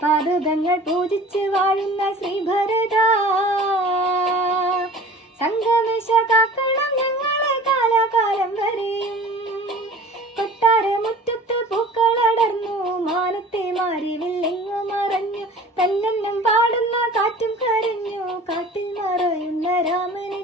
പാദുതങ്ങൾ പൂജിച്ച് വാഴുന്ന ശ്രീഭരത സംഗമേശ കാക്കണം ഞങ്ങളെ കാലാകാലം വരെയും. കൊട്ടാരമുറ്റത്ത് പൂക്കളടർന്നു, മാനത്തെ മാരിവില്ലെങ്ങു മറഞ്ഞു, തന്നെന്നം പാടുന്ന കാറ്റും കരഞ്ഞു, കാട്ടിൽ മറയുന്ന രാമനെ